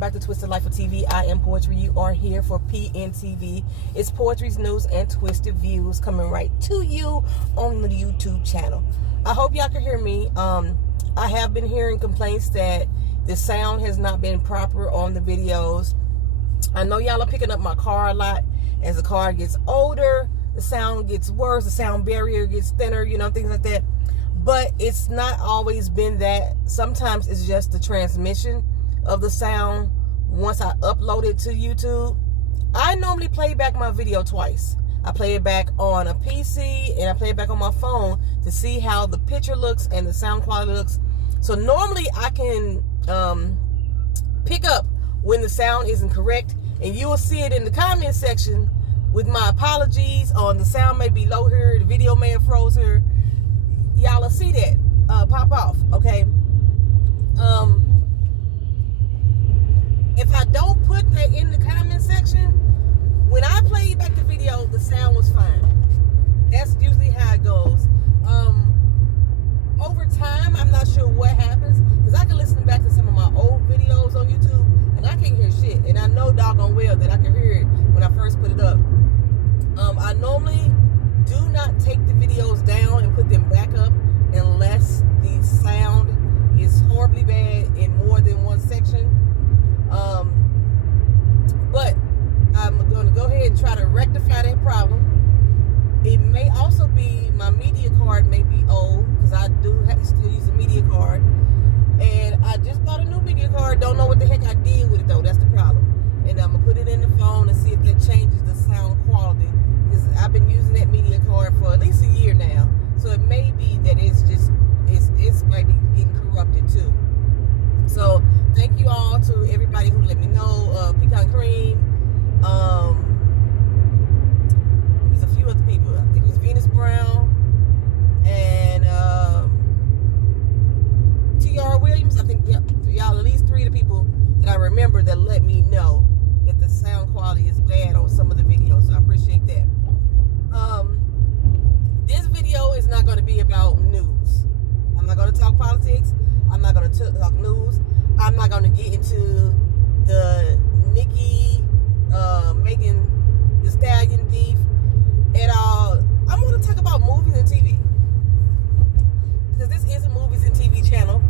back to Twisted Life of TV. I am Poetry. You are here for PNTV. It's Poetry's news and twisted views coming right to you on the YouTube channel. I hope y'all can hear me. I have been hearing complaints that the sound has not been proper on the videos. I know y'all are picking up my car a lot. As the car gets older, the sound gets worse, the sound barrier gets thinner, things like that. But it's not always been that. Sometimes it's just the transmission of the sound once I upload it to YouTube. I normally play back my video twice. I play it back on a PC and I play it back on my phone to see how the picture looks and the sound quality looks. So normally I can pick up when the sound isn't correct, and you will see it in the comment section with my apologies on the sound may be low here, the video may have froze here. Y'all will see that pop off, okay? If I don't put that in the comment section, when I played back the video, the sound was fine. That's usually how it goes. Over time, I'm not sure what happens, because I can listen back to some of my old videos on YouTube, and I can't hear shit. And I know doggone well that I can hear it when I first put it up. I normally do not take the videos down and put them back up unless the sound is horribly bad in more than one section. But I'm going to go ahead and try to rectify that problem. It may also be my media card may be old, because I do have to still use a media card. And I just bought a new media card. Don't know what the heck I did with it though. That's the problem. And I'm going to put it in the phone and see if that changes the sound quality. Because I've been using that media card for at least a year now. So it may be that it's might be getting corrupted too. So thank you all to everybody who let me know. Pecan Cream. There's a few other people. I think it was Venus Brown and T.R. Williams. I think y'all at least 3 of the people that I remember that let me know that the sound quality is bad on some of the videos. So I appreciate that. This video is not going to be about news. I'm not going to talk politics. I'm not going to talk news. I'm not going to get into the Nicki, Megan Thee Stallion beef at all. I'm going to talk about movies and TV, because this is a movies and TV channel.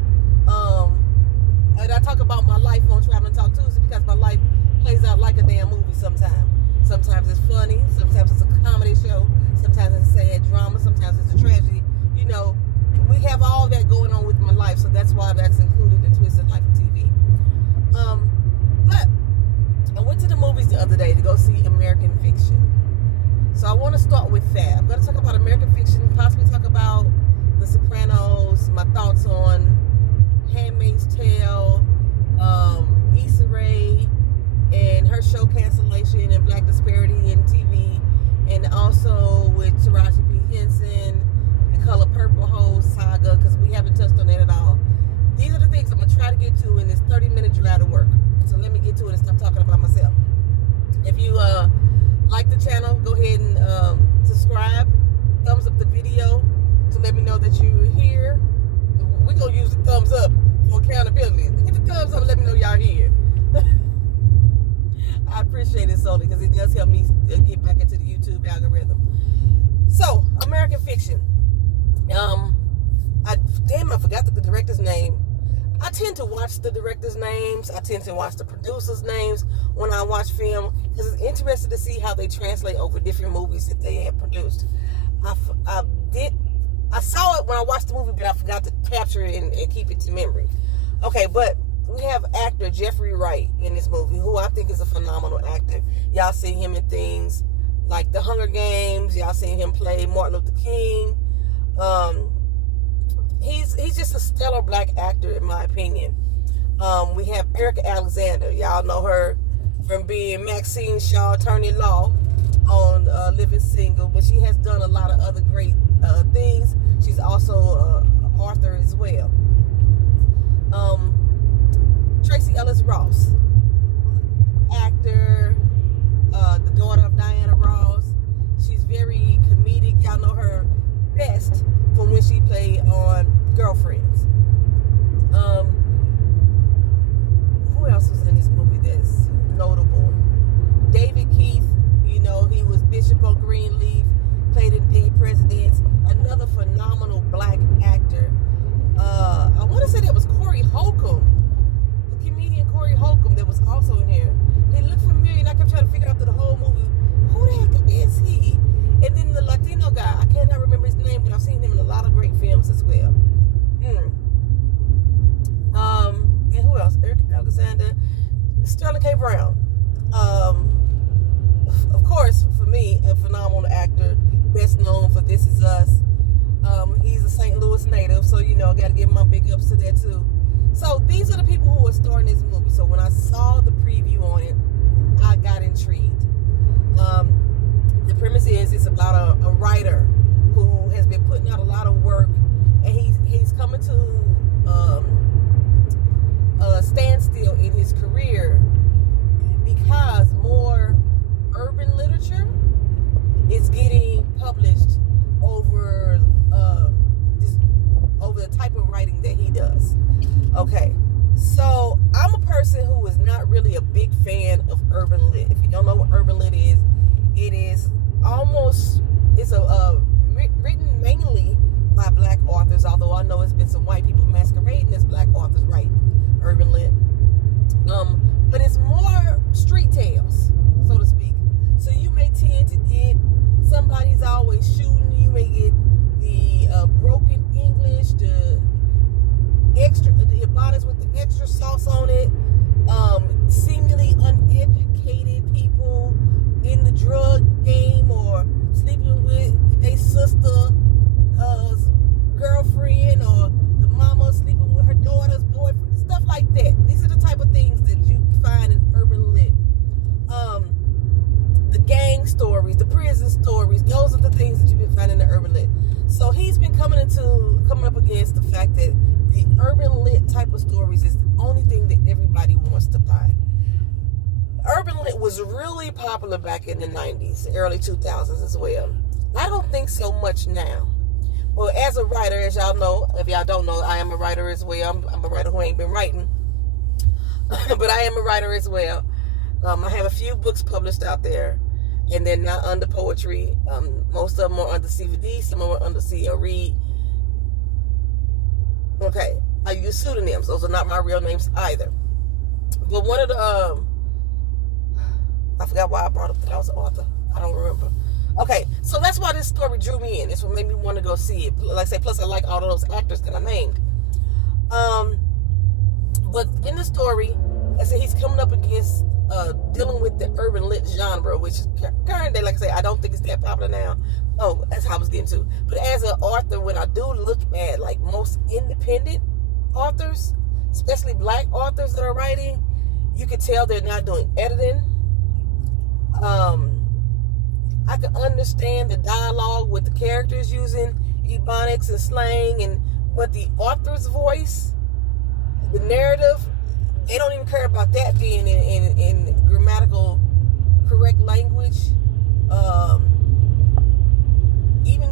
And I talk about my life on Traveling Talk Tuesday because my life plays out like a damn movie sometimes. Sometimes it's funny, sometimes it's a comedy show, sometimes it's a sad drama, sometimes it's a tragedy. We have all that going on with my life, so that's why that's included in Twisted Life of TV. But I went to the movies the other day to go see American Fiction. So I want to start with that. I'm going to talk about American Fiction, possibly talk about The Sopranos, my thoughts on Handmaid's Tale, Issa Rae, and her show cancellation and black disparity in TV, and also with Taraji P. Henson, the Color Purple whole saga, because we haven't touched on that at all. These are the things I'm going to try to get to in this 30-minute drive to work. So let me get to it and stop talking about myself. If you like the channel, go ahead and subscribe. Thumbs up the video to let me know that you're here. We're going to use the thumbs up for accountability. Hit the thumbs up and let me know y'all here. I appreciate it solely because it does help me get back into the YouTube algorithm. So, American Fiction. I forgot the director's name. I tend to watch the director's names. I tend to watch the producer's names when I watch film, because it's interesting to see how they translate over different movies that they have produced. I saw it when I watched the movie, but I forgot to capture it and keep it to memory. Okay, but we have actor Jeffrey Wright in this movie, who I think is a phenomenal actor. Y'all seen him in things like The Hunger Games. Y'all seen him play Martin Luther King. He's just a stellar black actor, in my opinion. We have Erica Alexander. Y'all know her from being Maxine Shaw, attorney law on Living Single, but she has done a lot of other great things. She's also an author as well. Tracy Ellis Ross, actor, the daughter of Diana Ross. She's very comedic. Y'all know her best from when she played on Girlfriends. Who else was in this movie? Greenleaf, played in Dead Presidents. Another phenomenal black actor. I want to say that was Corey Holcomb, the comedian Corey Holcomb, that was also in here. He looked familiar, and I kept trying to figure out through the whole movie, who the heck is he? And then the Latino guy, I cannot remember his name, but I've seen him in a lot of great films as well. And who else? Eric Alexander, Sterling K. Brown. Of course, for me, a phenomenal actor, best known for This Is Us. He's a St. Louis native, so got to give my big ups to that too. So these are the people who are starring this movie. So when I saw the preview on it, I got intrigued. The premise is it's about a writer who has been putting out a lot of work, and he's coming to a standstill in his career because more urban literature is getting published over the type of writing that he does. Okay, so I'm a person who is not really a big fan of urban lit. If you don't know what urban lit is, it's written mainly by black authors, although I know it's been some white people masquerading as black authors writing urban lit. But it's more street tales, so to speak. So you may tend to get somebody's always shooting. You may get the broken English, the ebonics with the extra sauce on it, seemingly uneducated people in the drug game or sleeping with a sister, girlfriend, or the mama sleeping with her daughter's boyfriend, stuff like that. These are the type of things that you find in urban lit. The gang stories, the prison stories, those are the things that you've been finding in the urban lit. So he's been coming up against the fact that the urban lit type of stories is the only thing that everybody wants to buy. Urban lit was really popular back in the 90s, early 2000s as well. I don't think so much now. Well, as a writer, as y'all know, if y'all don't know, I am a writer as well. I'm a writer who ain't been writing, but I am a writer as well. I have a few books published out there, and they're not under poetry. Most of them are under CVD, some are under CL Reed. Okay, I use pseudonyms. Those are not my real names either. But one of the, I forgot why I brought up that I was an author. I don't remember. Okay, so that's why this story drew me in. It's what made me want to go see it. Like I say, plus I like all of those actors that I named. But in the story, I said he's coming up against dealing with the urban lit genre, which is current day, like I say, I don't think it's that popular now. Oh, that's how I was getting to. But as an author, when I do look at like most independent authors, especially black authors that are writing, you can tell they're not doing editing. I can understand the dialogue with the characters using ebonics and slang, but the author's voice, the narrative, they don't even care about that being in grammatical correct language, even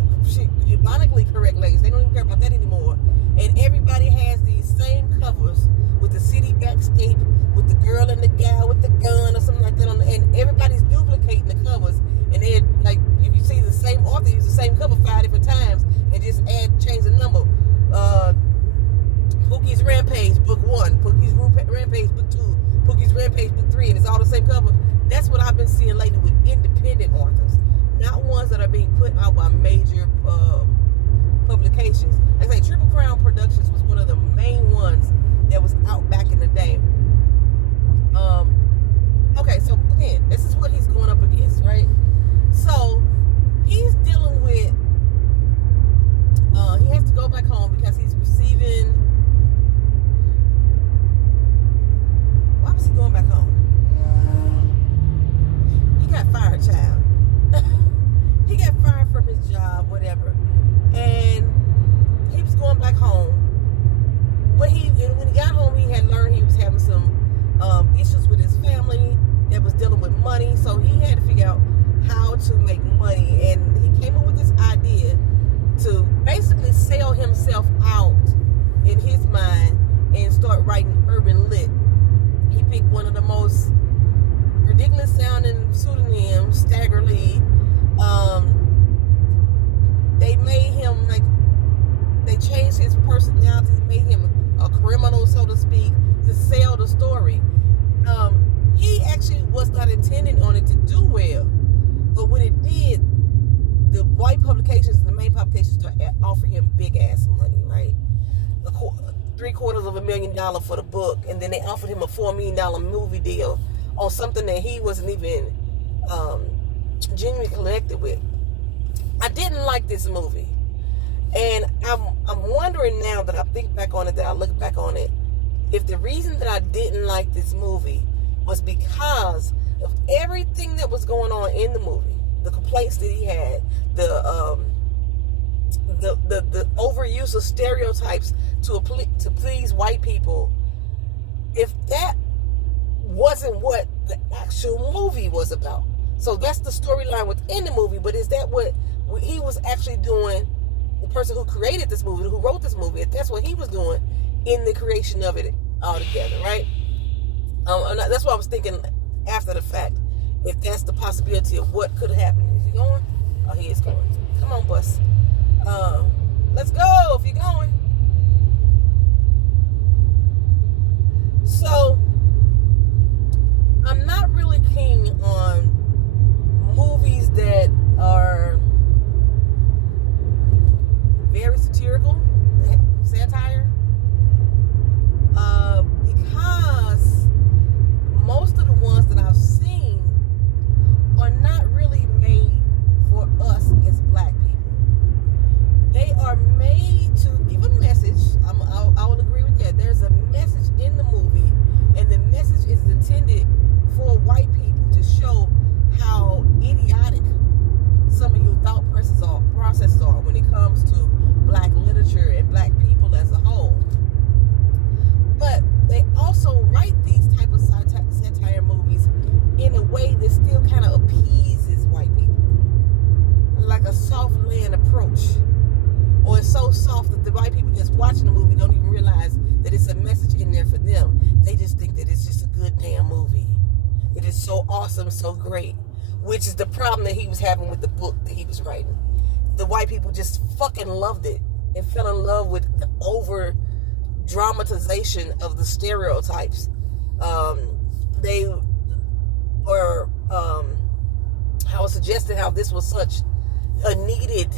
ebonically correct language. They don't even care about that anymore. And everybody has these same covers with the city backscape, with the girl and the guy with the gun or something like that and everybody's duplicating the covers. And they're like, if you see the same author use the same cover 5 different times and just change the number. Pookie's Rampage, book 1. Pookie's Rampage, book 2. Pookie's Rampage, book 3. And it's all the same cover. That's what I've been seeing lately with independent authors. Not ones that are being put out by major publications. Like I say, Triple Crown Productions was one of the main ones that was out back in the day. Okay, so again, this is what he's going up against, right? So he's dealing with, he has to go back home because he's receiving, why was he going back home? He got fired, child. He got fired from his job, whatever. And he was going back home. But when he got home, he had learned he was having some issues with his family that was dealing with money. So he had to figure out how to make money. And he came up with this idea to basically sell himself out in his mind and start writing urban lit. He picked one of the most ridiculous sounding pseudonyms, Stagger Lee. story. He actually was not intending on it to do well, but when it did, the white publications, the main publications, offer him big ass money, right? $750,000 for the book, and then they offered him a $4 million movie deal on something that he wasn't even genuinely connected with. I didn't like this movie, and I'm wondering now that I think back on it, that I look back on it, if the reason that I didn't like this movie was because of everything that was going on in the movie, the complaints that he had, the overuse of stereotypes to please white people. If that wasn't what the actual movie was about, so that's the storyline within the movie, but is that what he was actually doing? The person who created this movie, who wrote this movie, if that's what he was doing in the creation of it altogether, right? That's what I was thinking after the fact. If that's the possibility of what could happen. Is he going? Oh, he is going. Come on, bus. Let's go if you're going. So, I'm not really keen on movies that are very satirical, satire, because most of the ones that I've seen are not really made for us as black people. They are made to give a message. I will agree with that. There's a message in the movie, and the message is intended for white people to show how idiotic some of your thought processes are when it comes to black literature and black people as a whole. But they also write these type of satire movies in a way that still kind of appeases white people, like a soft land approach, or it's so soft that the white people just watching the movie don't even realize that it's a message in there for them. They just think that it's just a good damn movie. It is so awesome, so great, which is the problem that he was having with the book that he was writing. The white people just fucking loved it and fell in love with the over dramatization of the stereotypes. They were, I was suggesting how this was such a needed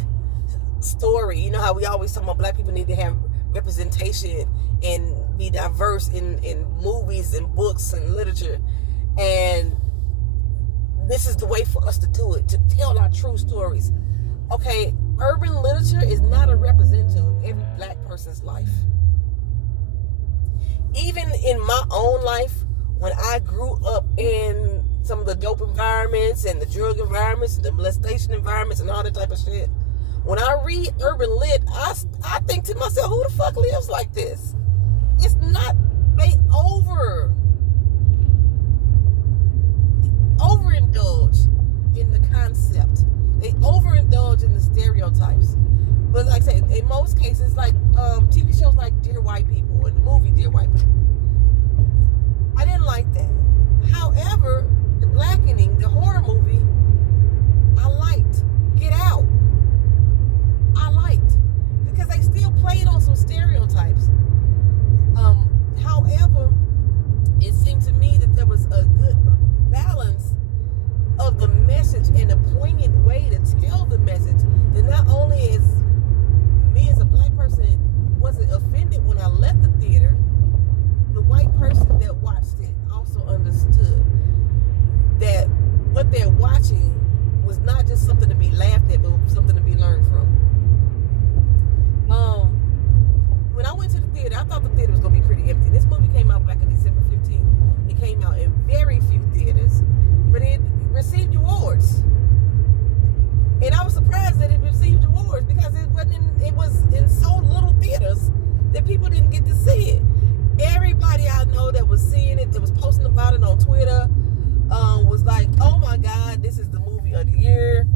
story. You know how we always talk about black people need to have representation and be diverse in movies and books and literature, and this is the way for us to do it, to tell our true stories. Okay, urban literature is not a representative of every black person's life. Even in my own life, when I grew up in some of the dope environments and the drug environments and the molestation environments and all that type of shit, when I read urban lit, I think to myself, who the fuck lives like this? It's not, they overindulge in the concept. They overindulge in the stereotypes. But like I say, in most cases, like TV shows like Dear White People and the movie Dear White People, I didn't like that. However, the blackening, the horror movie, I liked. Get Out, I liked, because they still played on some stereotypes. However, it seemed to me that there was a good balance of the message and a poignant way to tell the message, that not only is me as a black person wasn't offended when I left the theater, the white person that watched it also understood that what they're watching was not just something to be laughed at, but something to be learned from. When I went to the theater, I thought the theater was going to be pretty empty. This movie came out back on December 15th. It came out in very few theaters, but it received awards. And I was surprised that it received awards, because it was in so little theaters that people didn't get to see it. Everybody I know that was seeing it, that was posting about it on Twitter, was like, oh my God, this is the movie of the year.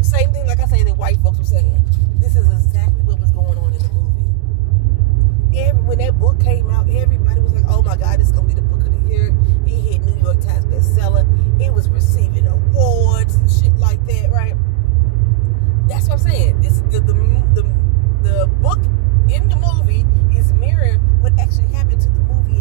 Same thing, like I say, that white folks were saying. This is exactly what was going on in the movie. When that book came out, everybody was like, oh my God, this is going to be the book of the year. It hit New York Times bestseller. It was receiving awards and shit like that, right? That's what I'm saying. This the book in the movie is mirroring what actually happened to the movie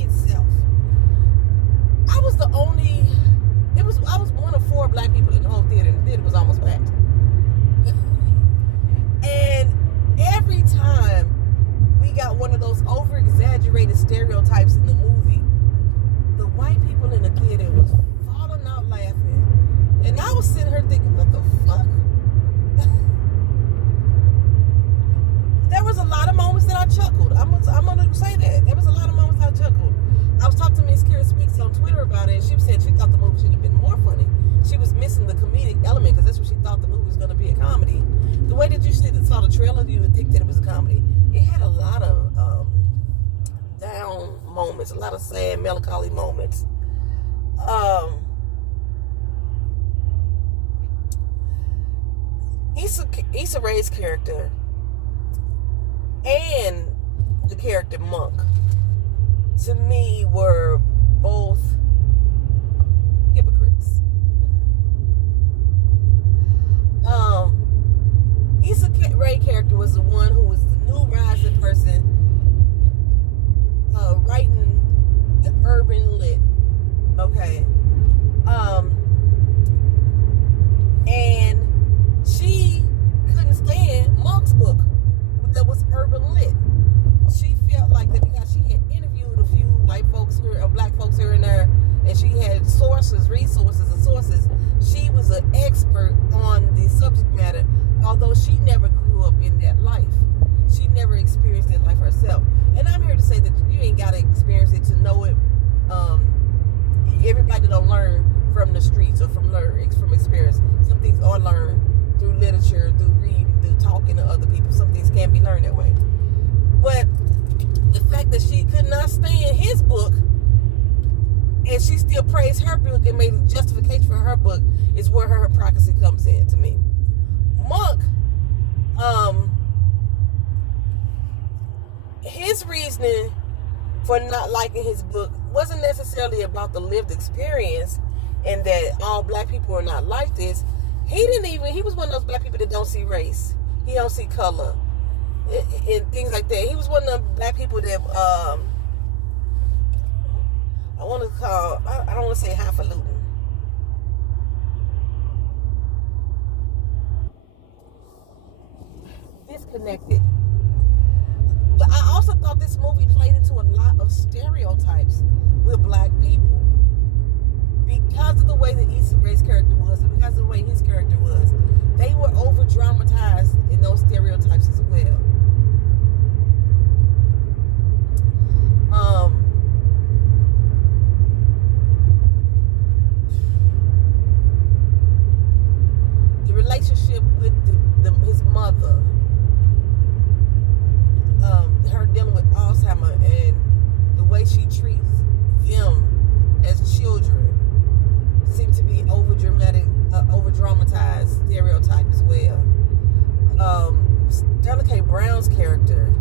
speaks on Twitter about it, and she was saying she thought the movie should have been more funny. She was missing the comedic element because that's what she thought the movie was going to be, a comedy. The way that you saw the trailer, you would think that it was a comedy. It had a lot of down moments, a lot of sad, melancholy moments. Issa Rae's character and the character Monk, to me, were both hypocrites. Issa Rae character was the one who was the new rising person, writing the urban lit, okay, and she couldn't stand Monk's book that was urban lit. She felt like that because she had interviewed a few white folks here, or black folks here and there, and she had resources and sources. She was an expert on the subject matter, although she never grew up in that life. She never experienced that life herself. And I'm here to say that you ain't got to experience it to know it. Everybody don't learn from the streets or from experience. Some things are learned through literature, through reading, through talking to other people. Some things can't be learned that way. But the fact that she could not stand his book, and she still praised her book and made a justification for her book, is where her hypocrisy comes in to me. Monk, his reasoning for not liking his book wasn't necessarily about the lived experience and that all black people are not like this. He was one of those black people that don't see race. He don't see color and things like that. He was one of the black people that I don't want to say highfalutin. Disconnected. But I also thought this movie played into a lot of stereotypes with black people because of the way that Issa Rae's character was and because of the way his character was. They were over dramatized in those stereotypes as well. The relationship with his mother, her dealing with Alzheimer, and the way she treats them as children seem to be over dramatized stereotype as well. Sterling K. Brown's character,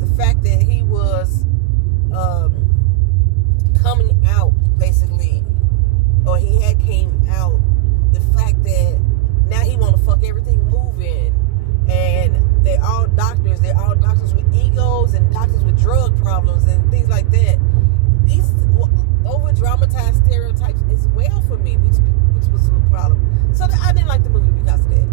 the fact that he was coming out, basically, or he had came out, the fact that now he want to fuck everything moving, and they're all doctors with egos and doctors with drug problems and things like that. These over dramatized stereotypes as well for me, which was a problem. So I didn't like the movie because of that.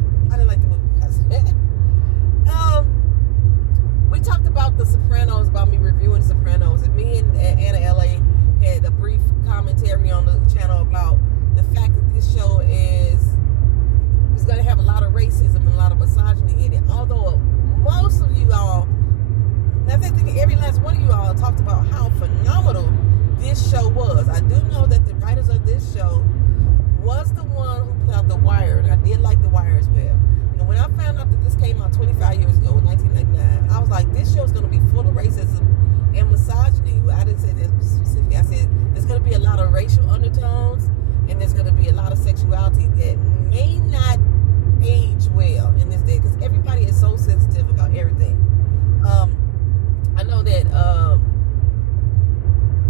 We talked about the Sopranos, about me reviewing Sopranos, and me and Anna LA had a brief commentary on the channel about the fact that this show is going to have a lot of racism and a lot of misogyny in it. Although most of you all, I think every last one of you all talked about how phenomenal this show was. I do know that the writers of this show was the one who put out The Wire, and I did like The Wire as well. And when I found out that this came out 25 years ago, in 1999, I was like, this show is going to be full of racism and misogyny. Well, I didn't say that specifically. I said there's going to be a lot of racial undertones, and there's going to be a lot of sexuality that may not age well in this day, because everybody is so sensitive about everything. I know that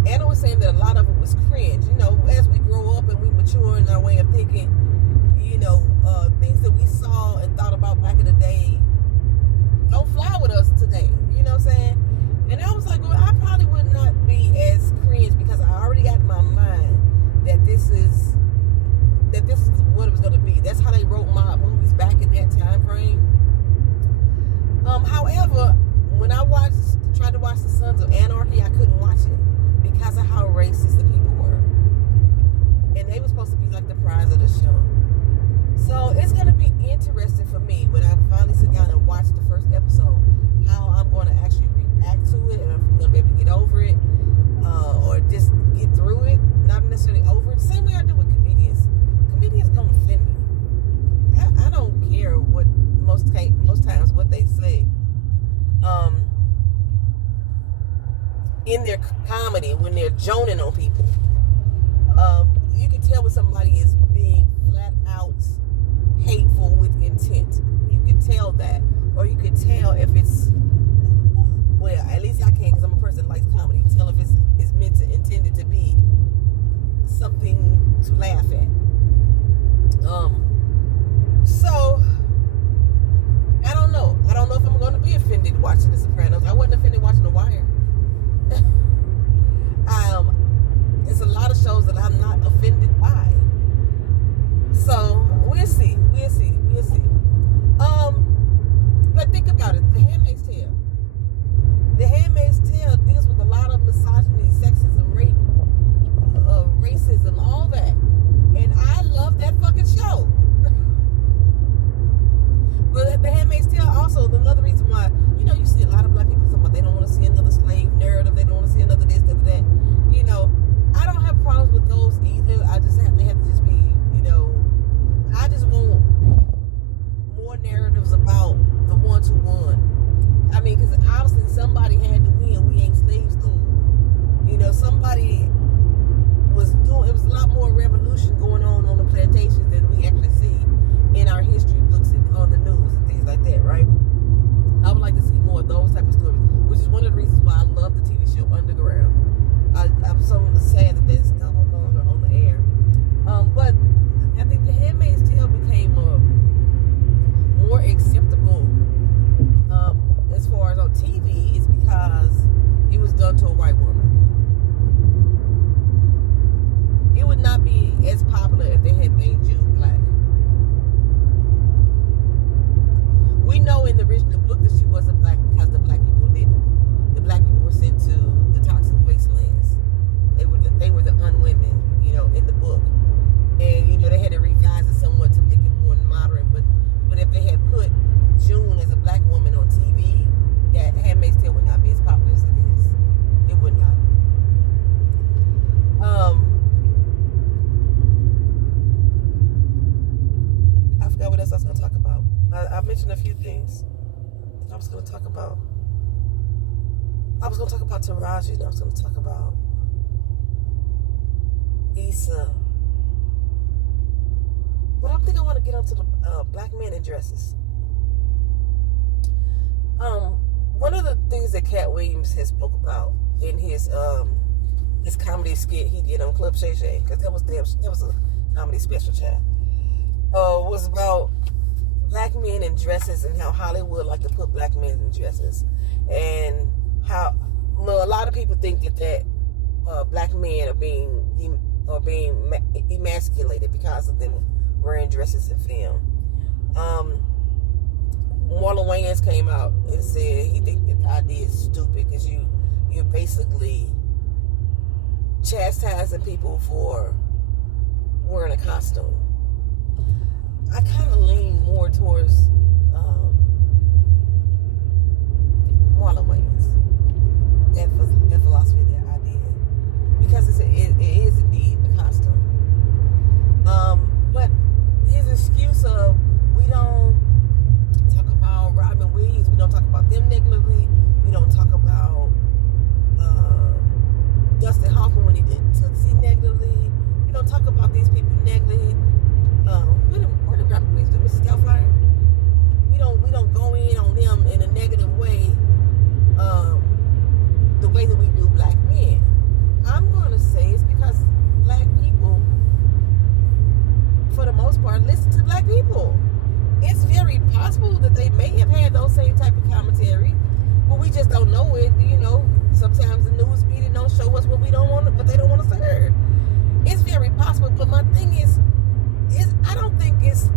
Anna was saying that a lot of it was cringe. You know, as we grow up and we mature in our way of thinking, you know, things that we saw and thought about back in the day don't fly with us today. You know what I'm saying? And I was like, well, I probably would not be as cringe because I already got in my mind that this is what it was going what they say. In their comedy, when they're joning on people, you can tell when somebody is being flat out hateful with intent. You can tell that, or you can tell if it's, well, at least I can, because I'm a person that likes comedy. Tell if it's intended to be something to laugh at. So I don't know. I don't know if I'm going to be offended watching The Sopranos. I wasn't offended watching The Wire. It's a lot of shows that I'm not offended by. So we'll see. But think about it. The Handmaid's Tale. The Handmaid's Tale deals with a lot of misogyny, sexism, rape, racism, all that. And I love that fucking show. But The Handmaid's Tale also, another reason why, you see a lot of black people talking about they don't want to see another slave narrative, they don't want to see another this, that. I don't have problems with those either. I just have to just be, I just want more narratives about the ones who won. I mean, because obviously somebody had to win. We ain't slaves no more. Somebody was doing, it was a lot more revolution going on the plantations than we actually see in our history books and on the news and things like that, right? I would like to see more of those type of stories, which is one of the reasons why I love the TV show Underground. I'm so sad that that's no longer on the air. But I think The Handmaid's Tale became more acceptable as far as on TV is because it was done to a white woman. It would not be as popular if they had made June black. We know in the original book that she wasn't black because the black people didn't. The black people were sent to the toxic wastelands. They were the unwomen, in the book. And, they had to revise it somewhat to make it more modern. But if they had put June as a black woman on TV, that Handmaid's Tale would not be as popular as it is. It would not. I forgot what else I was going to talk about. I mentioned a few things that I was going to talk about. I was going to talk about Taraji, and I was going to talk about Issa. But I think I want to get onto the black men in dresses. One of the things that Cat Williams has spoke about in his comedy skit he did on Club Shay Shay, because that was a comedy special, child, was about black men in dresses and how Hollywood like to put black men in dresses, and how a lot of people think that black men are being emasculated because of them wearing dresses in film. Marlon Wayans came out and said he think that the idea is stupid because you're basically chastising people for wearing a costume. I kind of lean more towards Marlon Wayans, that philosophy, that idea, because it is indeed a costume. But his excuse of we don't talk about Robin Williams, we don't talk about them negatively, we don't talk about Dustin Hoffman when he did Tootsie negatively, we don't talk about these people negatively. What did Robin Williams do? Mrs. Doubtfire? We don't go in on them in a negative way, the way that we do black men. I'm going to say it's because black people, for the most part, listen to black people. It's very possible that they may have had those same type of commentary, but we just don't know it. Sometimes the news media don't show us what we don't want, but they don't want us to hear. It's very possible, but my thing is I don't think it's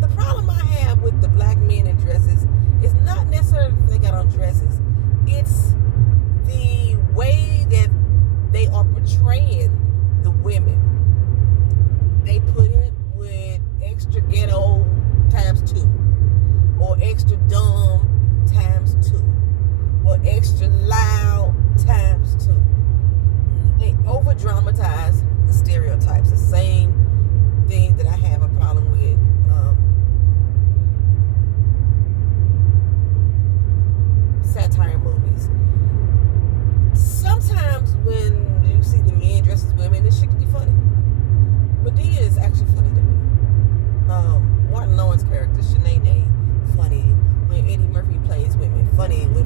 the problem I have with the black men in dresses is not necessarily that they got on dresses. It's the way that they are portraying the women. They put it with extra ghetto times 2, or extra dumb times 2, or extra loud times 2. They over dramatize the stereotypes. The same thing that I have a problem with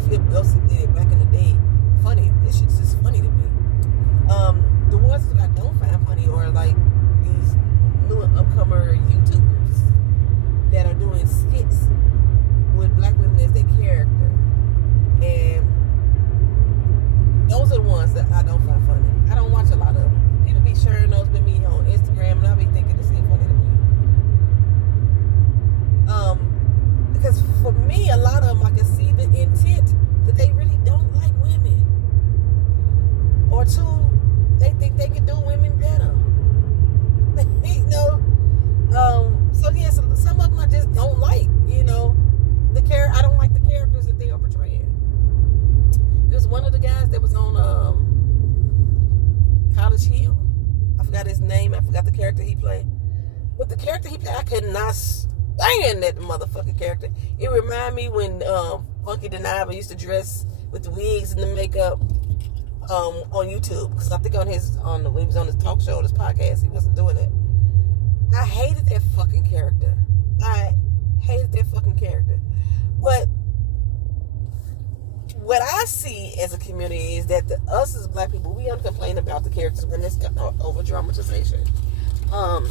Flip Wilson did back in the day. Funny. This shit's just funny to me. The ones that I don't find funny are like these new upcomer YouTubers that are doing skits with black women as their character. And those are the ones that I don't find funny. I don't watch a lot of them. People be sharing those with me on Instagram, and I be thinking this ain't funny to me. Because for me, a lot of them, I can see the intent that they really don't like women. Or two, they think they can do women better. You know? So yeah, some of them I just don't like, you know. I don't like the characters that they are portraying. There's one of the guys that was on College Hill. I forgot his name. I forgot the character he played. But the character he played, I could not stand that motherfucking character. It reminded me when Funky Deniable used to dress with the wigs and the makeup on YouTube. Because I think when he was on his talk show, his podcast, he wasn't doing it. I hated that fucking character. But what I see as a community is that us as black people, we don't complain about the characters when it's over dramatization. I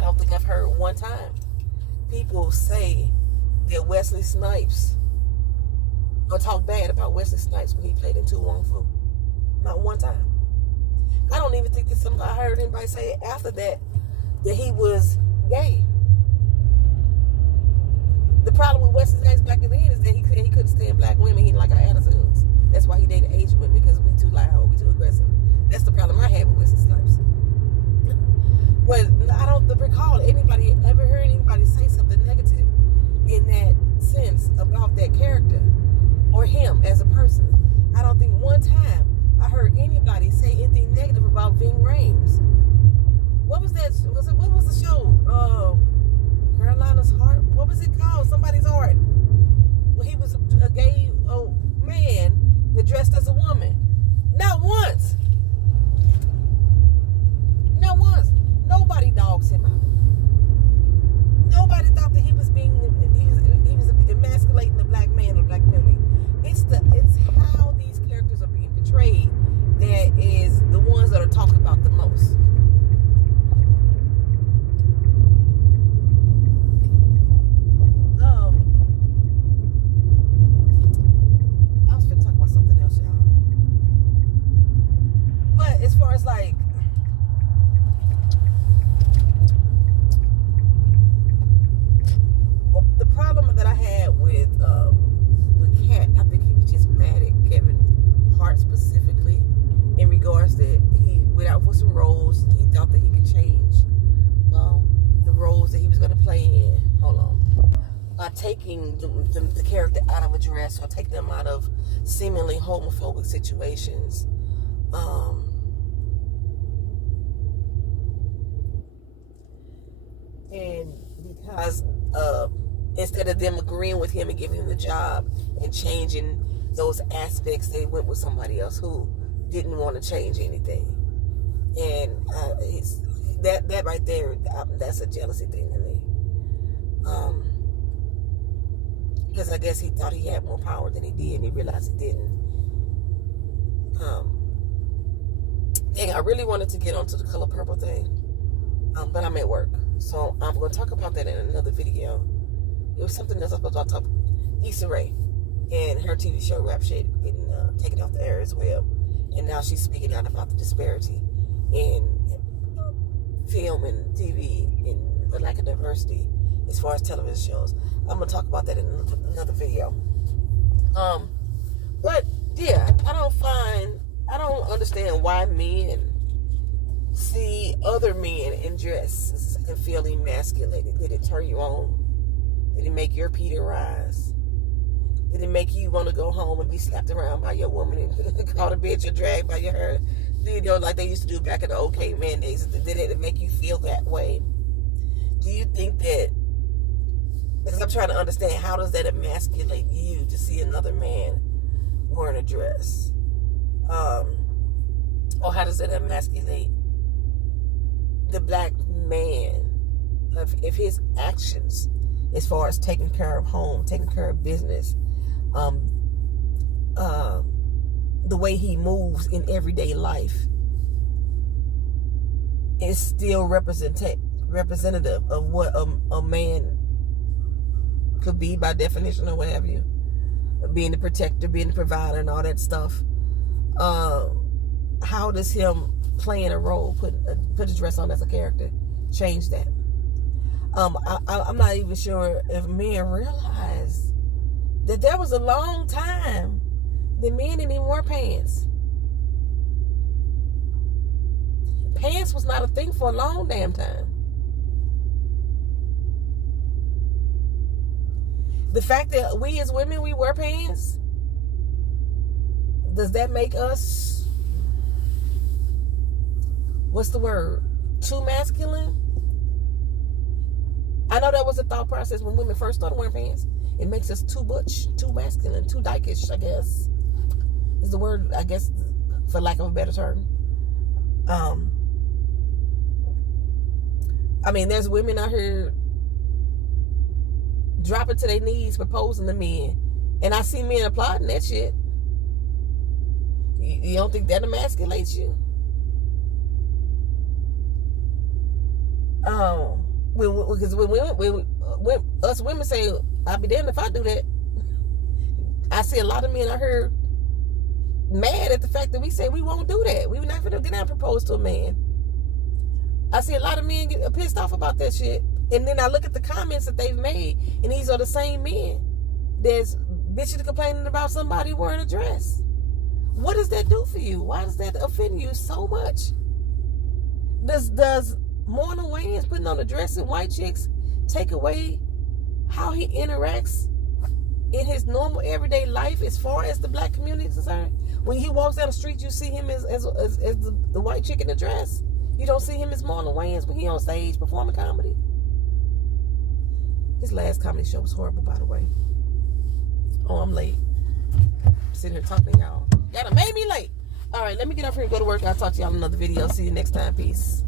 don't think I've heard one time people say that Wesley Snipes or talk bad about Wesley Snipes when he played in Tu Wong Fu. Not one time. I don't even think that I heard anybody say after that he was gay. The problem with Wesley Snipes back then is that he couldn't stand black women. He didn't like our attitudes. That's why he dated Asian women, because we too loud, we too aggressive. That's the problem I had with Wesley Snipes. But I don't recall anybody ever heard anybody say something negative in that sense about that character or him as a person. I don't think one time I heard anybody say anything negative about Ving Rhames. What was that? What was the show? Carolina's Heart? What was it called? Somebody's Heart. Well, he was a gay man that dressed as a woman. Not once. Nobody dogs him out. Nobody thought that he was emasculating the black man or black community. It's how these characters are being portrayed that is the ones that are talked about the most. I was going to talk about something else, y'all. But as far as like the problem that I had with Cat, I think he was just mad at Kevin Hart specifically in regards that he went out for some roles. He thought that he could change the roles that he was going to play in. Hold on. Taking the character out of a dress or take them out of seemingly homophobic situations. And because instead of them agreeing with him and giving him the job and changing those aspects, they went with somebody else who didn't want to change anything. And that right there, that's a jealousy thing to me. Because I guess he thought he had more power than he did, and he realized he didn't. I really wanted to get onto the Color Purple thing, but I'm at work, so I'm going to talk about that in another video. It was something else I was supposed to talk about. Issa Rae and her TV show Rap Shit getting taken off the air as well, and now she's speaking out about the disparity in film and TV and the lack of diversity as far as television shows. I'm gonna talk about that in another video. But yeah, I don't understand why men see other men in dresses and feel emasculated. Did it turn you on? Did it make your Peter rise? Did it make you want to go home and be slapped around by your woman and called a bitch or dragged by your hair? You know, like they used to do back in the OK Man days. Did it make you feel that way? Do you think that, because I'm trying to understand, how does that emasculate you to see another man wearing a dress? Or how does that emasculate the black man if his actions as far as taking care of home, taking care of business, the way he moves in everyday life is still representative of what a man could be by definition or what have you. Being the protector, being the provider, and all that stuff. How does him playing a role, put a dress on as a character, change that? I'm not even sure if men realize that there was a long time that men didn't even wear pants. Pants was not a thing for a long damn time. The fact that we as women, we wear pants, does that make us, what's the word, too masculine? I know that was a thought process when women first started wearing pants. It makes us too butch, too masculine, too dykish, I guess, is the word, I guess, for lack of a better term. I mean, there's women out here dropping to their knees, proposing to men, and I see men applauding that shit. You don't think that emasculates you? Because when us women say, "I'll be damned if I do that," I see a lot of men out here mad at the fact that we say we won't do that. We're not going to get down and propose to a man. I see a lot of men get pissed off about that shit. And then I look at the comments that they've made, and these are the same men that's bitching complaining about somebody wearing a dress. What does that do for you? Why does that offend you so much? Does Marlon Wayans putting on a dress and white chicks take away how he interacts in his normal everyday life as far as the black community is concerned? When he walks down the street, you see him as the white chick in the dress. You don't see him as Marlon Wayans when he on stage performing comedy. His last comedy show was horrible, by the way. Oh, I'm late. I'm sitting here talking to y'all. Y'all done made me late. All right, let me get up here and go to work. I'll talk to y'all in another video. See you next time. Peace.